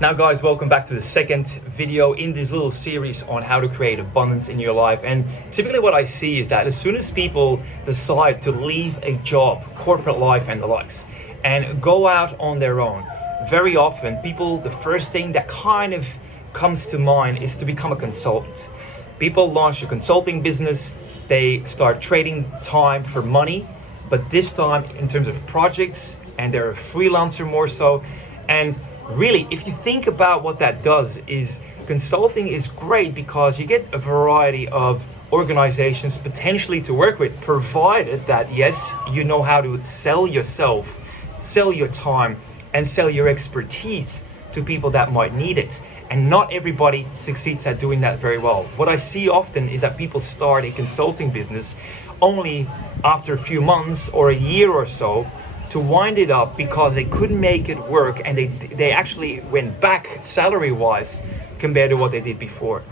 Now guys, welcome back to the second video in this little series on how to create abundance in your life. And typically what I see is that as soon as people decide to leave a job, corporate life and the likes, and go out on their own, very often people, the first thing that kind of comes to mind is to become a consultant. People launch a consulting business, they start trading time for money, but this time in terms of projects, and they're a freelancer more so. And really, if you think about what that does, is consulting is great because you get a variety of organizations potentially to work with, provided that yes, you know how to sell yourself, sell your time, and sell your expertise to people that might need it. And not everybody succeeds at doing that very well. What I see often is that people start a consulting business only after a few months or a year or so to wind it up because they couldn't make it work, and they actually went back salary-wise compared to what they did before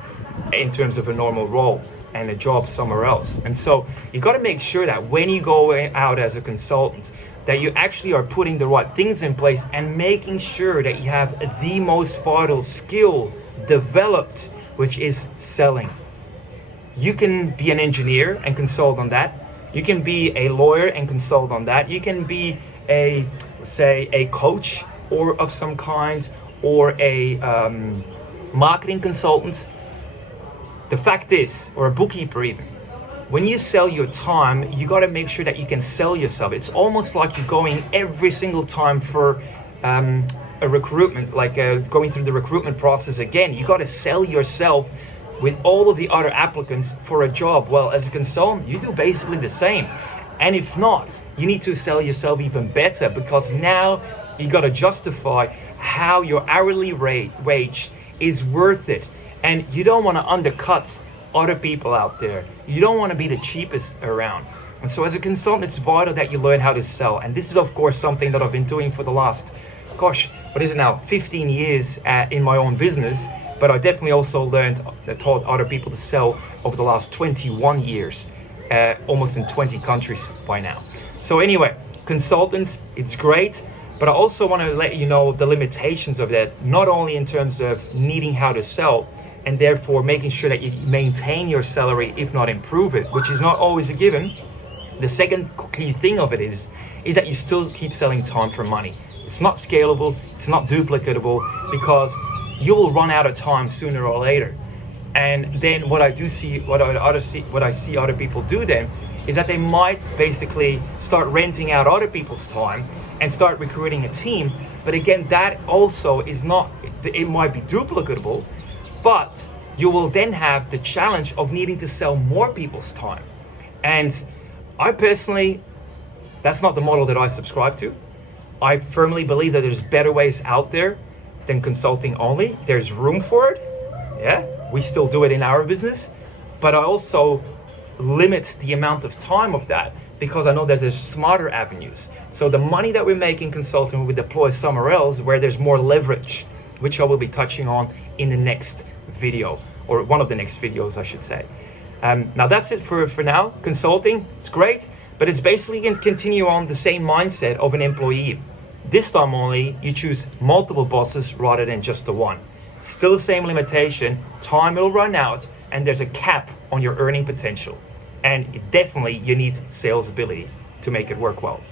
in terms of a normal role and a job somewhere else. And so you got to make sure that when you go out as a consultant, that you actually are putting the right things in place and making sure that you have the most vital skill developed, which is selling. You can be an engineer and consult on that. You can be a lawyer and consult on that. You can be say a coach or of some kind, or a marketing consultant. The fact is, or a bookkeeper even, when you sell your time, you got to make sure that you can sell yourself. It's almost like you're going every single time for a recruitment, like going through the recruitment process again. You got to sell yourself with all of the other applicants for a job. Well, as a consultant, you do basically the same. And if not, you need to sell yourself even better, because now you got to justify how your hourly wage is worth it. And you don't want to undercut other people out there. You don't want to be the cheapest around. And so as a consultant, it's vital that you learn how to sell. And this is of course something that I've been doing for the last, 15 years in my own business. But I definitely also taught other people to sell over the last 21 years, almost in 20 countries by now. So anyway, consultants, it's great, but I also want to let you know the limitations of that, not only in terms of needing how to sell, and therefore making sure that you maintain your salary, if not improve it, which is not always a given. The second key thing of it is that you still keep selling time for money. It's not scalable, it's not duplicatable, because you will run out of time sooner or later. And then what I see other people do then is that they might basically start renting out other people's time and start recruiting a team. But again, that also is not, it might be duplicatable, but you will then have the challenge of needing to sell more people's time. And I personally, that's not the model that I subscribe to. I firmly believe that there's better ways out there than consulting only. There's room for it. Yeah, we still do it in our business, but I also limit the amount of time of that because I know that there's smarter avenues. So the money that we make in consulting, we deploy somewhere else where there's more leverage, which I will be touching on in the next video, or one of the next videos, I should say. Now that's it for now. Consulting, it's great, but it's basically going to continue on the same mindset of an employee. This time only, you choose multiple bosses rather than just the one. Still the same limitation, time will run out, and there's a cap on your earning potential. And definitely you need sales ability to make it work well.